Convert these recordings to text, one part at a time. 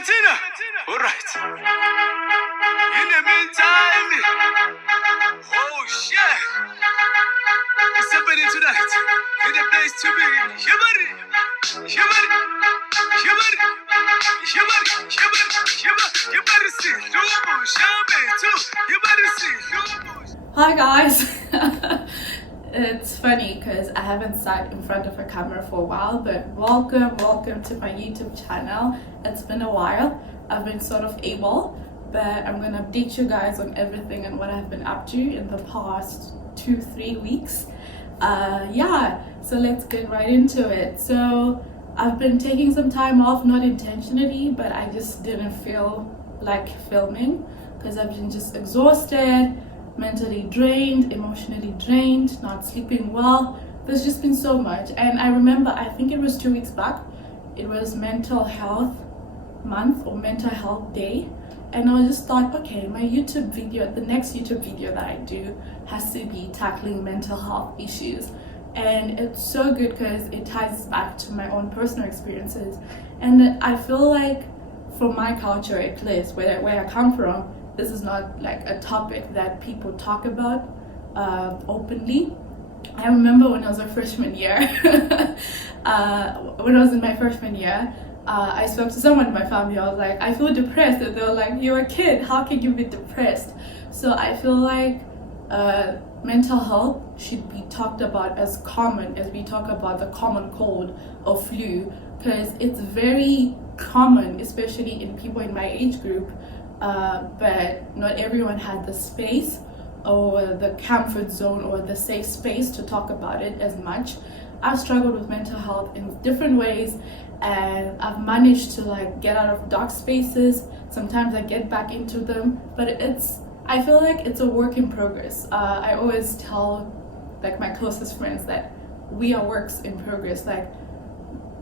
Tina. All right. In the meantime, oh shit. It's happening tonight. In the place to be. Shibari. Shibari. Shibari. Shibari. Shibari. Shibari. Shibari. See. Lubu. Shabe too. Shibari. See. Lubu. Hi guys. It's funny because I haven't sat in front of a camera for a while, but welcome to my YouTube channel. It's been a while. I've been sort of able, but I'm gonna update you guys on everything and what I've been up to in the past 2-3 weeks. So let's get right into it. So I've been taking some time off, not intentionally, but I just didn't feel like filming because I've been just exhausted, mentally drained, emotionally drained, not sleeping well. There's just been so much. And I remember, I think it was 2 weeks back, it was mental health month or mental health day, and I just thought, okay, my YouTube video, the next YouTube video that I do has to be tackling mental health issues. And it's so good because it ties back to my own personal experiences. And I feel like from my culture, at least where I come from, this is not like a topic that people talk about openly. I remember when I was a freshman year, when I was in my freshman year, I spoke to someone in my family. I was like, I feel depressed, and they were like, you're a kid, how can you be depressed? So I feel like mental health should be talked about as common as we talk about the common cold or flu, because it's very common, especially in people in my age group. But not everyone had the space or the comfort zone or the safe space to talk about it as much. I've struggled with mental health in different ways, and I've managed to like get out of dark spaces. Sometimes I get back into them, but I feel like it's a work in progress. I always tell like my closest friends that we are works in progress. Like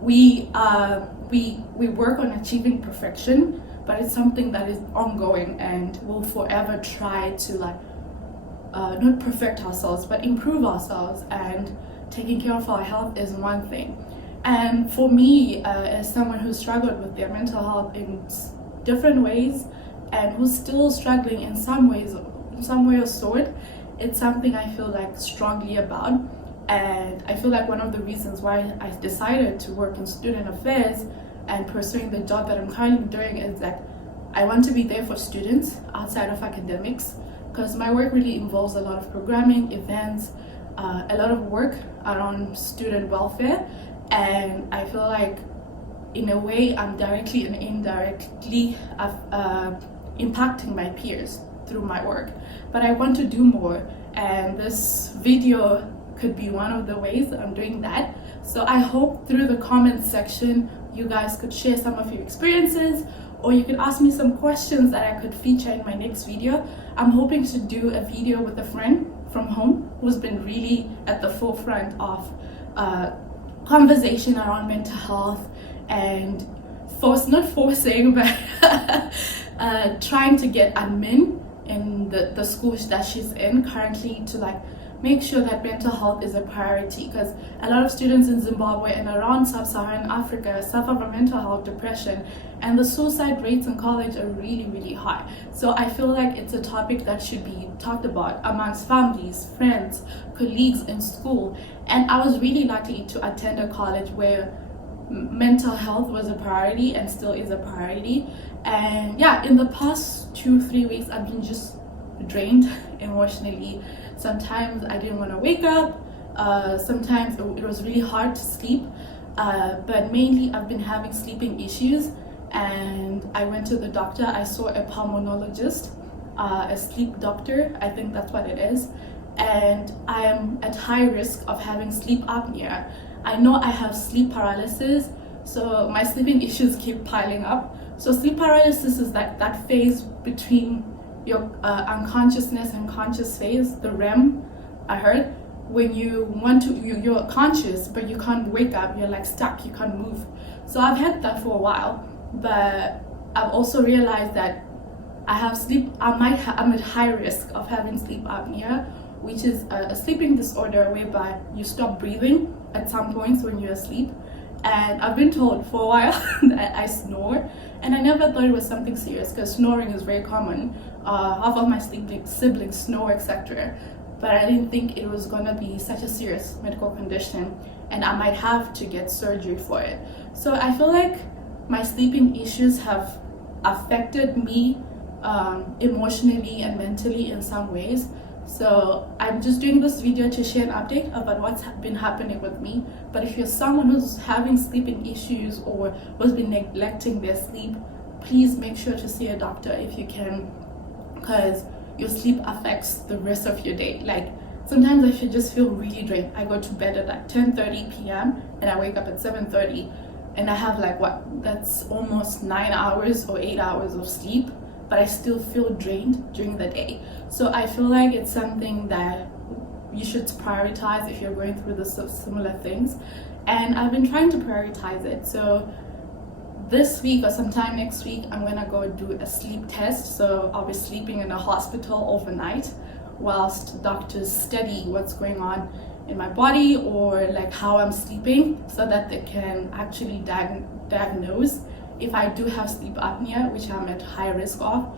we work on achieving perfection, but it's something that is ongoing, and we'll forever try to like not perfect ourselves but improve ourselves, and taking care of our health is one thing. And for me, as someone who struggled with their mental health in different ways and who's still struggling in some way or sort, it's something I feel like strongly about. And I feel like one of the reasons why I decided to work in student affairs and pursuing the job that I'm currently doing is that I want to be there for students outside of academics, because my work really involves a lot of programming, events, a lot of work around student welfare. And I feel like in a way I'm directly and indirectly impacting my peers through my work. But I want to do more, and this video could be one of the ways that I'm doing that. So I hope through the comments section you guys could share some of your experiences, or you could ask me some questions that I could feature in my next video. I'm hoping to do a video with a friend from home who's been really at the forefront of conversation around mental health, and not forcing, but trying to get admin in the school that she's in currently to like make sure that mental health is a priority, because a lot of students in Zimbabwe and around sub-Saharan Africa suffer from mental health, depression, and the suicide rates in college are really, really high. So I feel like it's a topic that should be talked about amongst families, friends, colleagues in school. And I was really lucky to attend a college where mental health was a priority and still is a priority. And yeah, in the past 2-3 weeks I've been just drained emotionally. Sometimes I didn't want to wake up, sometimes it was really hard to sleep, but mainly I've been having sleeping issues. And I went to the doctor. I saw a pulmonologist, a sleep doctor, I think that's what it is, and I am at high risk of having sleep apnea. I know I have sleep paralysis, so my sleeping issues keep piling up. So sleep paralysis is that phase between your unconsciousness and conscious phase, the REM, I heard, when you're conscious but you can't wake up, you're like stuck, you can't move. So I've had that for a while, but I've also realized that I'm at high risk of having sleep apnea, which is a sleeping disorder whereby you stop breathing at some points when you're asleep. and I've been told for a while that I snore, and I never thought it was something serious because snoring is very common. Half of my siblings snore, etc. But I didn't think it was gonna be such a serious medical condition and I might have to get surgery for it. So I feel like my sleeping issues have affected me emotionally and mentally in some ways. So I'm just doing this video to share an update about what's been happening with me. But if you're someone who's having sleeping issues or who's been neglecting their sleep, please make sure to see a doctor if you can, because your sleep affects the rest of your day. Like sometimes I should just feel really drained. I go to bed at like 10:30 p.m. and I wake up at 7:30 and I have like that's almost 9 hours or 8 hours of sleep, but I still feel drained during the day. So I feel like it's something that you should prioritize if you're going through the similar things. And I've been trying to prioritize it. So this week or sometime next week, I'm gonna go do a sleep test. So I'll be sleeping in a hospital overnight whilst doctors study what's going on in my body or like how I'm sleeping, so that they can actually diagnose if I do have sleep apnea, which I'm at high risk of,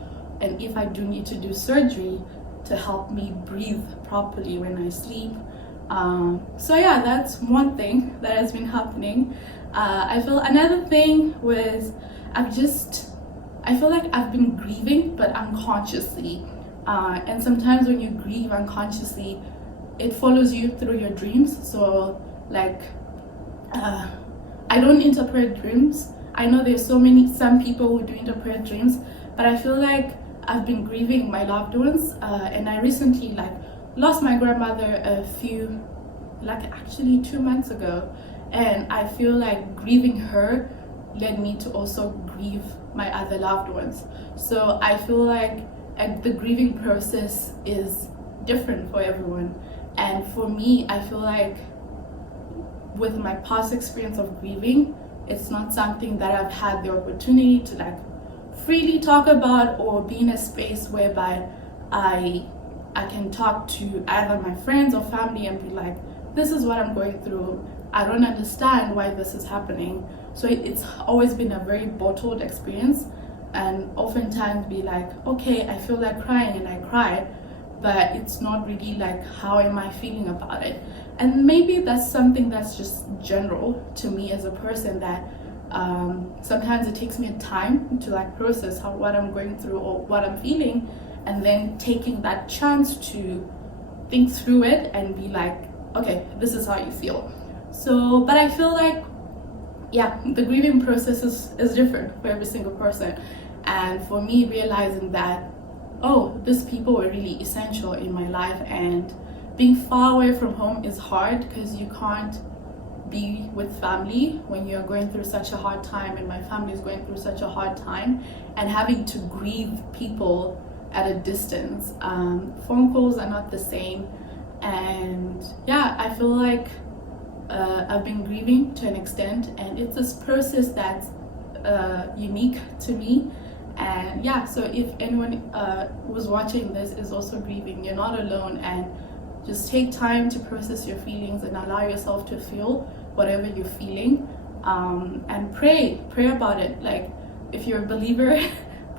and if I do need to do surgery to help me breathe properly when I sleep. So yeah, that's one thing that has been happening. I feel another thing was I feel like I've been grieving, but unconsciously. And sometimes when you grieve unconsciously, it follows you through your dreams. So like, I don't interpret dreams. I know there's some people who do interpret dreams, but I feel like I've been grieving my loved ones, and I recently lost my grandmother actually 2 months ago, and I feel like grieving her led me to also grieve my other loved ones. So I feel like the grieving process is different for everyone, and for me, I feel like with my past experience of grieving, it's not something that I've had the opportunity to freely talk about or be in a space whereby I can talk to either my friends or family and be like, this is what I'm going through. I don't understand why this is happening. So it's always been a very bottled experience, and oftentimes be like, okay, I feel like crying and I cry, but it's not really like, how am I feeling about it? And maybe that's something that's just general to me as a person, that sometimes it takes me time to process what I'm going through or what I'm feeling, and then taking that chance to think through it and be like, okay, this is how you feel. So, but I feel like, yeah, the grieving process is different for every single person. And for me, realizing that, oh, these people were really essential in my life, and being far away from home is hard because you can't be with family when you're going through such a hard time, and my family is going through such a hard time, and having to grieve people at a distance. Phone calls are not the same, and yeah, I feel like I've been grieving to an extent, and it's this process that's unique to me. And yeah, so if anyone who's watching this is also grieving, you're not alone, and just take time to process your feelings and allow yourself to feel whatever you're feeling, and pray about it. Like, if you're a believer,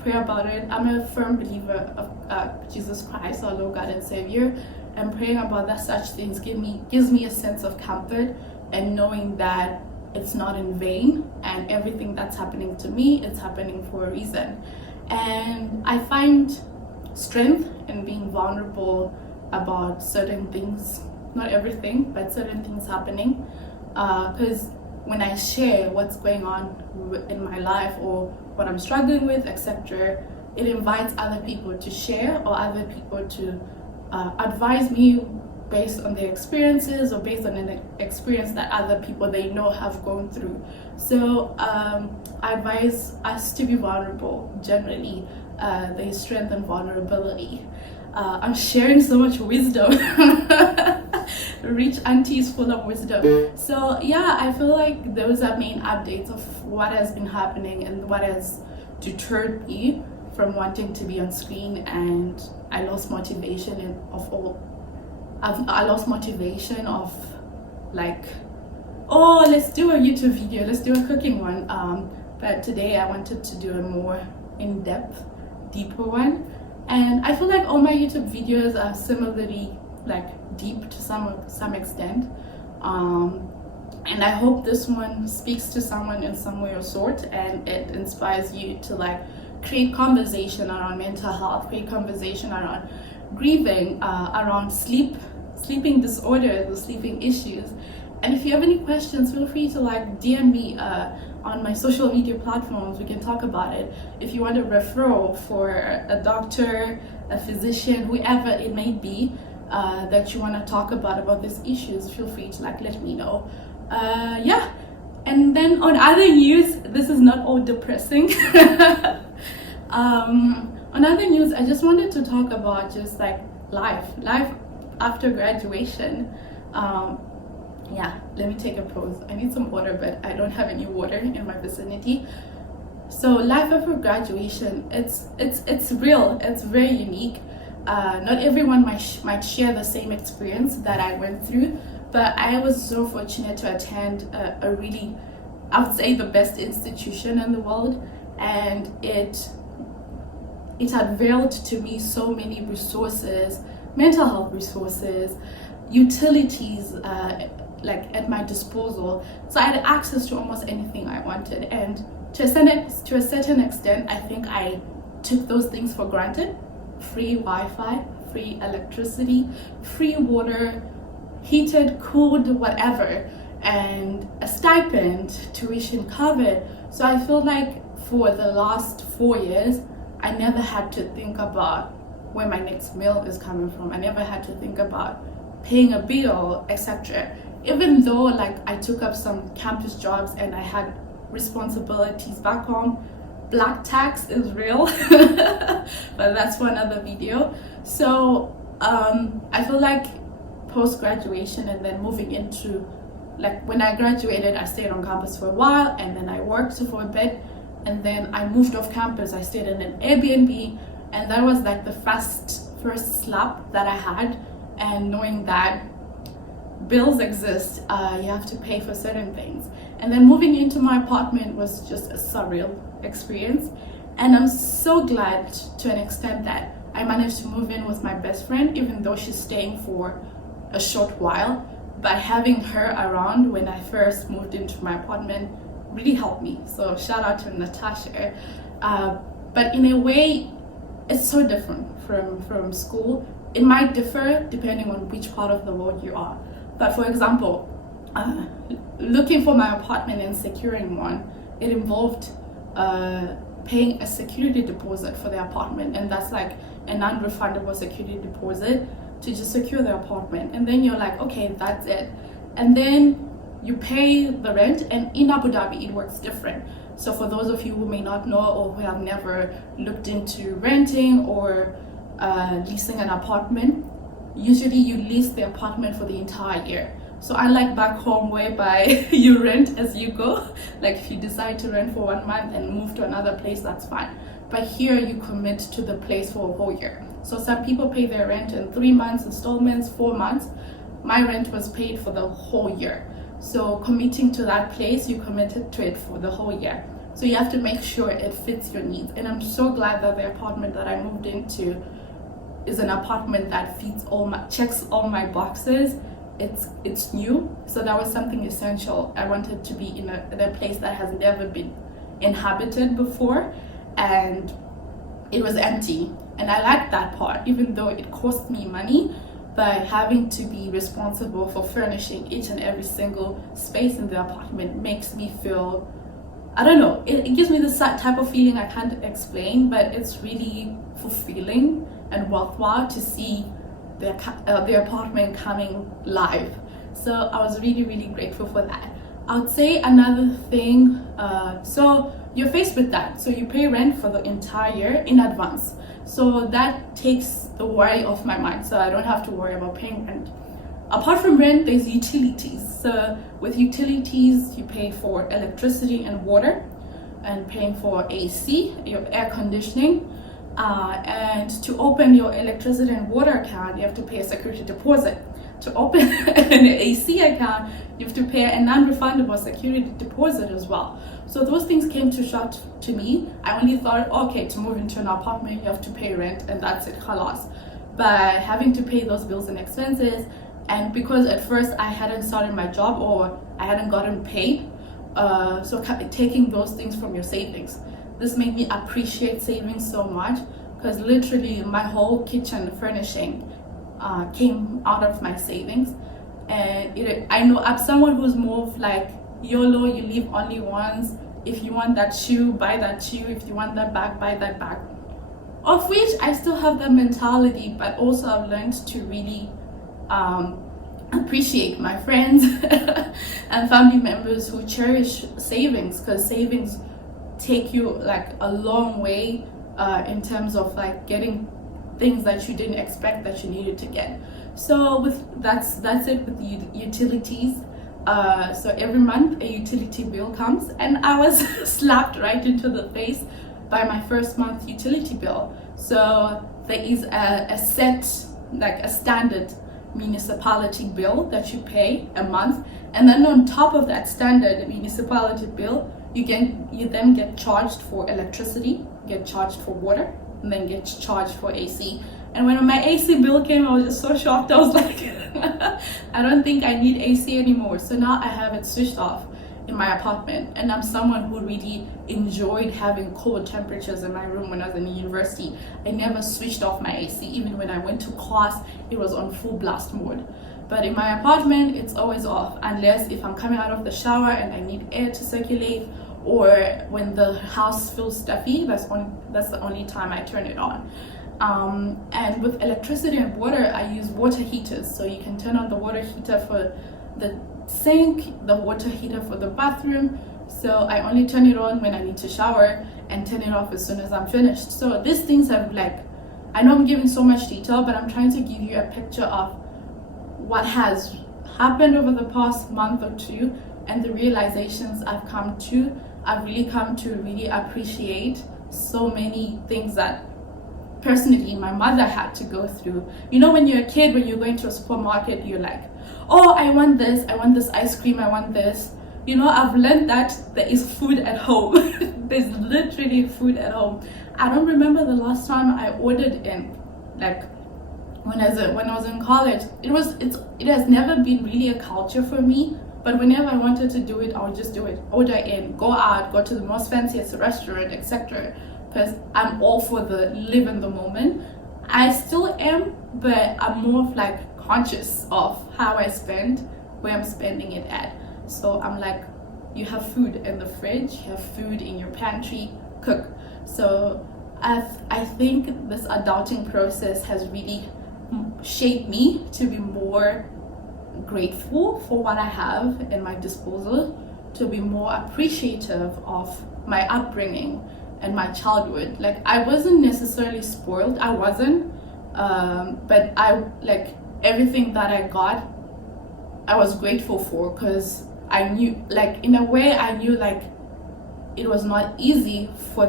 pray about it. I'm a firm believer of Jesus Christ, our Lord, God, and Savior, and praying about such things gives me a sense of comfort, and knowing that it's not in vain, and everything that's happening to me, it's happening for a reason. And I find strength in being vulnerable about certain things, not everything, but certain things happening, because when I share what's going on in my life or what I'm struggling with, etc., it invites other people to share, or other people to advise me based on their experiences, or based on an experience that other people they know have gone through. So I advise us to be vulnerable generally. There's strength in vulnerability. I'm sharing so much wisdom. Rich aunties full of wisdom. So yeah, I feel like those are main updates of what has been happening and what has deterred me from wanting to be on screen. And I lost motivation I lost motivation of oh, let's do a YouTube video, let's do a cooking one. But today I wanted to do a more in-depth, deeper one. And I feel like all my YouTube videos are similarly like deep to some extent. And I hope this one speaks to someone in some way or sort, and it inspires you to like create conversation around mental health, create conversation around grieving, around sleeping disorders or sleeping issues. And if you have any questions, feel free to like DM me on my social media platforms. We can talk about it. If you want a referral for a doctor, a physician, whoever it may be, that you want to talk about these issues, feel free to like let me know. Yeah. And then on other news, this is not all depressing. On other news, I just wanted to talk about just like life after graduation. Yeah, let me take a pause. I need some water, but I don't have any water in my vicinity. So life after graduation, it's real. It's very unique. Not everyone might share the same experience that I went through, but I was so fortunate to attend a really, I would say, the best institution in the world, and it unveiled to me so many resources, mental health resources, utilities, like at my disposal. So I had access to almost anything I wanted, and to a certain extent, I think I took those things for granted. Free Wi-Fi, free electricity, free water, heated, cooled, whatever, and a stipend, tuition covered. So I feel like for the last 4 years, I never had to think about where my next meal is coming from. I never had to think about paying a bill, etc. Even though like I took up some campus jobs and I had responsibilities back home, black tax is real. But that's for another video. So I feel like post-graduation and then moving into, like when I graduated, I stayed on campus for a while, and then I worked for a bit, and then I moved off campus. I stayed in an Airbnb, and that was like the first slap that I had. And knowing that bills exist, you have to pay for certain things. And then moving into my apartment was just a surreal experience. And I'm so glad to an extent that I managed to move in with my best friend, even though she's staying for a short while. But having her around when I first moved into my apartment really helped me. So shout out to Natasha. But in a way, it's so different from school. It might differ depending on which part of the world you are. But for example, looking for my apartment and securing one, it involved paying a security deposit for the apartment, and that's like a non-refundable security deposit to just secure the apartment. And then you're like, okay, that's it. And then you pay the rent, and in Abu Dhabi it works different. So for those of you who may not know or who have never looked into renting or leasing an apartment, usually you lease the apartment for the entire year. So unlike back home whereby you rent as you go, like if you decide to rent for 1 month and move to another place, that's fine. But here you commit to the place for a whole year. So some people pay their rent in 3 months installments, 4 months. My rent was paid for the whole year. So committing to that place, you committed to it for the whole year. So you have to make sure it fits your needs. And I'm so glad that the apartment that I moved into is an apartment that checks all my boxes. It's new, so that was something essential. I wanted to be in a place that has never been inhabited before, and it was empty. And I liked that part, even though it cost me money. But having to be responsible for furnishing each and every single space in the apartment makes me feel, I don't know, it gives me this type of feeling I can't explain, but it's really fulfilling and worthwhile to see the apartment coming live. So I was really, really grateful for that. I would say another thing, so you're faced with that. So you pay rent for the entire year in advance. So that takes the worry off my mind. So I don't have to worry about paying rent. Apart from rent, there's utilities. So with utilities, you pay for electricity and water, and paying for AC, your air conditioning. And to open your electricity and water account, you have to pay a security deposit. to open an AC account, you have to pay a non-refundable security deposit as well. So those things came to shock to me. I only thought, okay, to move into an apartment, you have to pay rent and that's it, khalas. But having to pay those bills and expenses, and because at first I hadn't started my job or I hadn't gotten paid, so taking those things from your savings, this made me appreciate savings so much, because literally my whole kitchen furnishing came out of my savings. And I know I'm someone who's more of like YOLO, you live only once. If you want that shoe, buy that shoe. If you want that bag, buy that bag. Of which I still have that mentality, but also I've learned to really appreciate my friends and family members who cherish savings, because savings take you like a long way in terms of like getting things that you didn't expect that you needed to get. So that's it with the utilities. So every month a utility bill comes, and I was slapped right into the face by my first month utility bill. So there is a set, like a standard municipality bill that you pay a month, and then on top of that standard municipality bill, you then get charged for electricity, get charged for water, and then get charged for AC. And when my AC bill came, I was just so shocked. I was like, I don't think I need AC anymore. So now I have it switched off in my apartment, and I'm someone who really enjoyed having cold temperatures in my room when I was in university. I never switched off my AC. Even when I went to class, it was on full blast mode. But in my apartment, it's always off, unless if I'm coming out of the shower and I need air to circulate, or when the house feels stuffy. That's the only time I turn it on. And with electricity and water, I use water heaters. So you can turn on the water heater for the sink, the water heater for the bathroom. So I only turn it on when I need to shower and turn it off as soon as I'm finished. So these things have, like, I know I'm giving so much detail, but I'm trying to give you a picture of what has happened over the past month or two and the realizations I've come to. I've really come to really appreciate so many things that personally my mother had to go through. You know, when you're a kid, when you're going to a supermarket, you're like, oh, I want this ice cream, I want this. You know, I've learned that there is food at home. There's literally food at home. I don't remember the last time I ordered in, like, when I was in college. It has never been really a culture for me, but whenever I wanted to do it, I would just do it. Order in, go out, go to the most fanciest restaurant, etc. Because I'm all for the live in the moment. I still am, but I'm more of like conscious of how I spend, where I'm spending it at. So I'm like, you have food in the fridge, you have food in your pantry, cook. So I think this adulting process has really shaped me to be more grateful for what I have in my disposal, to be more appreciative of my upbringing and my childhood. Like, I wasn't necessarily spoiled, I wasn't, but I, like, everything that I got, I was grateful for, because I knew, like, in a way, I knew, like, it was not easy for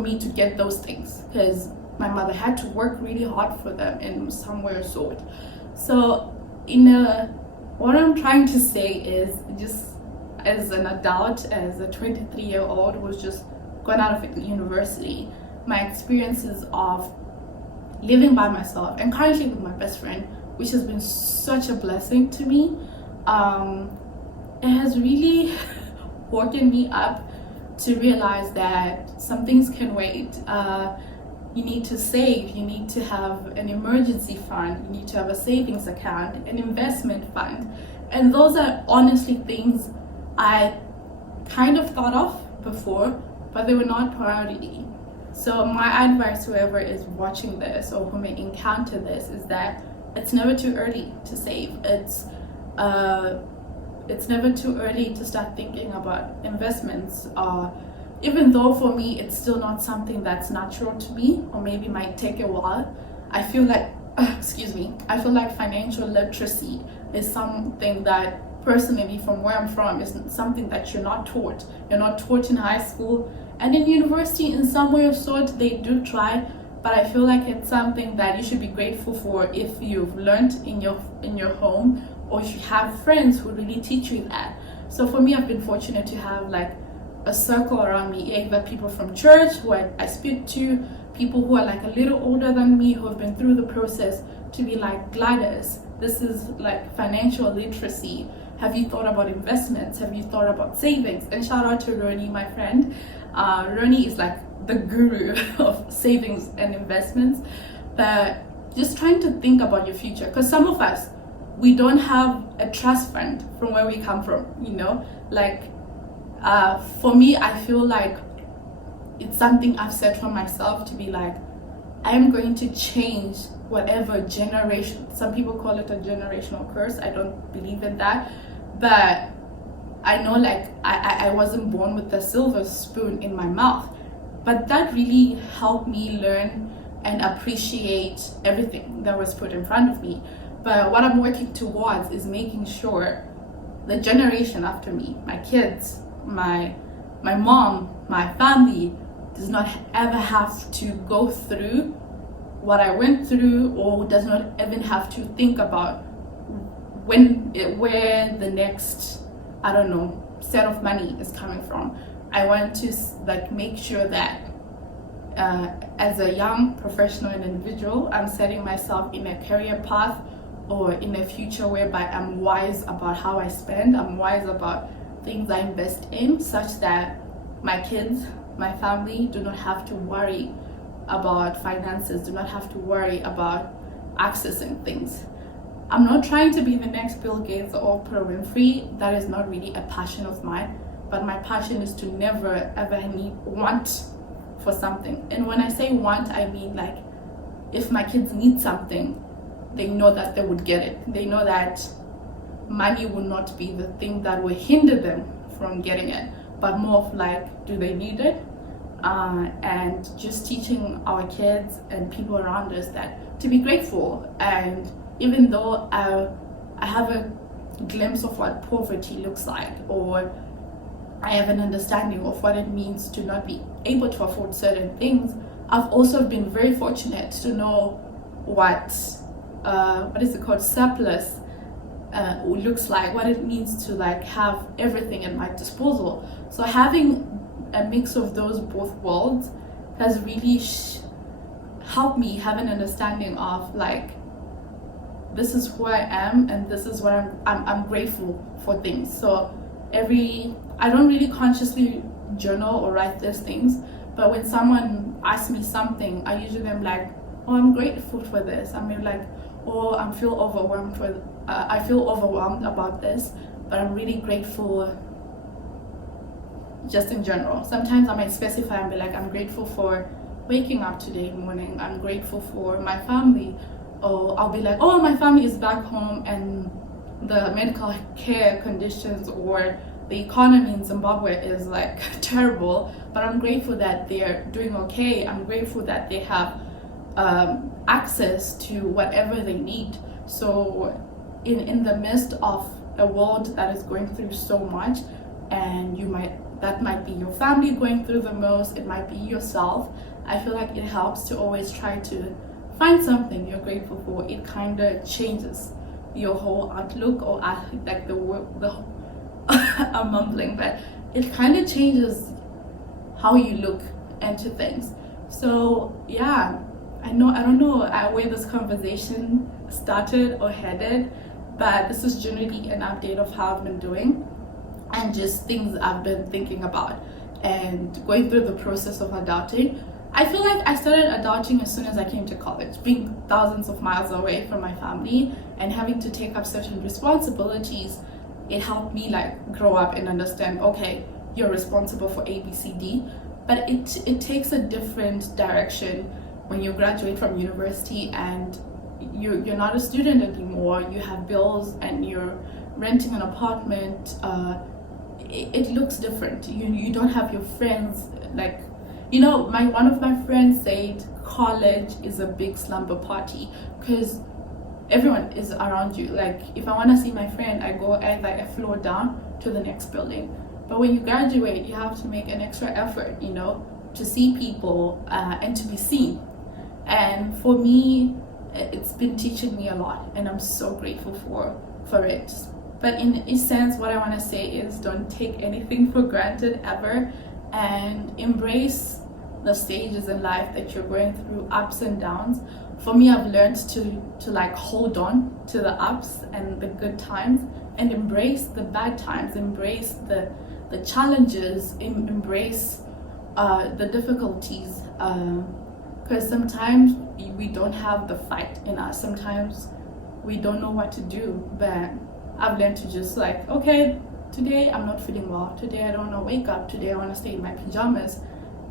me to get those things, because my mother had to work really hard for them in some way or sort. So what I'm trying to say is, just as an adult, as a 23-year-old who's just gone out of university, my experiences of living by myself and currently with my best friend, which has been such a blessing to me, it has really woken me up to realize that some things can wait. You need to save, you need to have an emergency fund, you need to have a savings account, an investment fund. And those are honestly things I kind of thought of before, but they were not priority. So my advice, whoever is watching this or who may encounter this, is that it's never too early to save. It's never too early to start thinking about investments. Even though for me it's still not something that's natural to me, or maybe might take a while, I feel like I feel like financial literacy is something that, personally, from where I'm from, is something that you're not taught. You're not taught in high school, and in university in some way or sort they do try but I feel like it's something that you should be grateful for if you've learned in your home, or if you have friends who really teach you that. So for me, I've been fortunate to have like a circle around me, either people from church who I speak to, people who are like a little older than me who have been through the process, to be like, Gladys, this is like financial literacy. Have you thought about investments? Have you thought about savings? And shout out to Roni, my friend. Roni is like the guru of savings and investments. But just trying to think about your future, because some of us, we don't have a trust fund from where we come from, you know, like for me, I feel like it's something I've set for myself to be like, I am going to change whatever generation, some people call it a generational curse, I don't believe in that, but I know like I wasn't born with a silver spoon in my mouth, but that really helped me learn and appreciate everything that was put in front of me. But what I'm working towards is making sure the generation after me, my kids, my mom, my family, does not ever have to go through what I went through, or does not even have to think about where the next, I don't know, set of money is coming from. I want to like make sure that as a young professional and individual, I'm setting myself in a career path or in a future whereby I'm wise about how I spend, I'm wise about things I invest in, such that my kids, my family do not have to worry about finances, do not have to worry about accessing things. I'm not trying to be the next Bill Gates or Oprah Winfrey. That is not really a passion of mine, but my passion is to never ever want for something. And when I say want, I mean like, if my kids need something, they know that they would get it. They know that money will not be the thing that will hinder them from getting it, but more of like, do they need it? And just teaching our kids and people around us that to be grateful. And even though I have a glimpse of what poverty looks like, or I have an understanding of what it means to not be able to afford certain things, I've also been very fortunate to know what is it called, surplus looks like, what it means to like have everything at my disposal. So having a mix of those both worlds has really helped me have an understanding of like, this is who I am and this is what I'm grateful for things. So I don't really consciously journal or write these things, but when someone asks me something, I usually am like, oh, I'm grateful for this. I mean like, oh, I feel overwhelmed about this, but I'm really grateful just in general. Sometimes I might specify and be like, I'm grateful for waking up today morning, I'm grateful for my family, or I'll be like, oh, my family is back home and the medical care conditions or the economy in Zimbabwe is like terrible, but I'm grateful that they're doing okay. I'm grateful that they have access to whatever they need. So in the midst of a world that is going through so much, and that might be your family going through the most, it might be yourself, I feel like it helps to always try to find something you're grateful for. It kind of changes your whole outlook, or like the I'm mumbling, but it kind of changes how you look into things. So yeah, I don't know where this conversation started or headed, but this is generally an update of how I've been doing and just things I've been thinking about and going through the process of adulting. I feel like I started adulting as soon as I came to college, being thousands of miles away from my family and having to take up certain responsibilities. It helped me like grow up and understand, okay, you're responsible for A, B, C, D, but it takes a different direction when you graduate from university and you're not a student anymore. You have bills and you're renting an apartment. It looks different. You don't have your friends. Like, you know, one of my friends said college is a big slumber party because everyone is around you. Like, if I want to see my friend, I go either a floor down to the next building. But when you graduate, you have to make an extra effort, you know, to see people and to be seen. And for me, it's been teaching me a lot, and I'm so grateful for it. But in essence, what I want to say is, don't take anything for granted ever, and embrace the stages in life that you're going through, ups and downs. For me, I've learned to like hold on to the ups and the good times, and embrace the bad times, embrace the challenges, embrace the difficulties, because sometimes we don't have the fight in us, sometimes we don't know what to do. But I've learned to just like, okay, today I'm not feeling well, today I don't want to wake up, today I want to stay in my pajamas,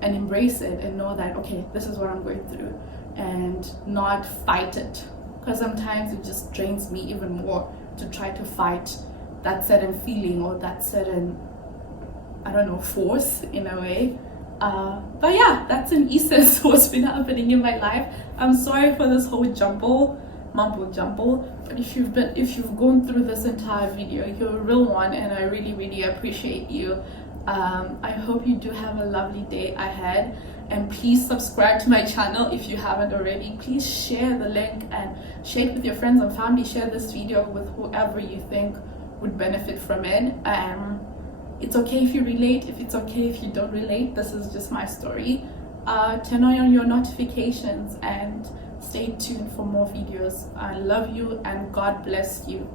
and embrace it and know that, okay, this is what I'm going through, and not fight it, because sometimes it just drains me even more to try to fight that certain feeling or that certain, I don't know, force in a way. But yeah, that's in essence what's been happening in my life. I'm sorry for this whole mumble jumble, but if you've gone through this entire video, you're a real one, and I really appreciate you. I hope you do have a lovely day ahead, and please subscribe to my channel if you haven't already. Please share the link and share it with your friends and family. Share this video with whoever you think would benefit from it. It's okay if you relate, it's okay if you don't relate. This is just my story. Turn on your notifications and stay tuned for more videos. I love you, and God bless you.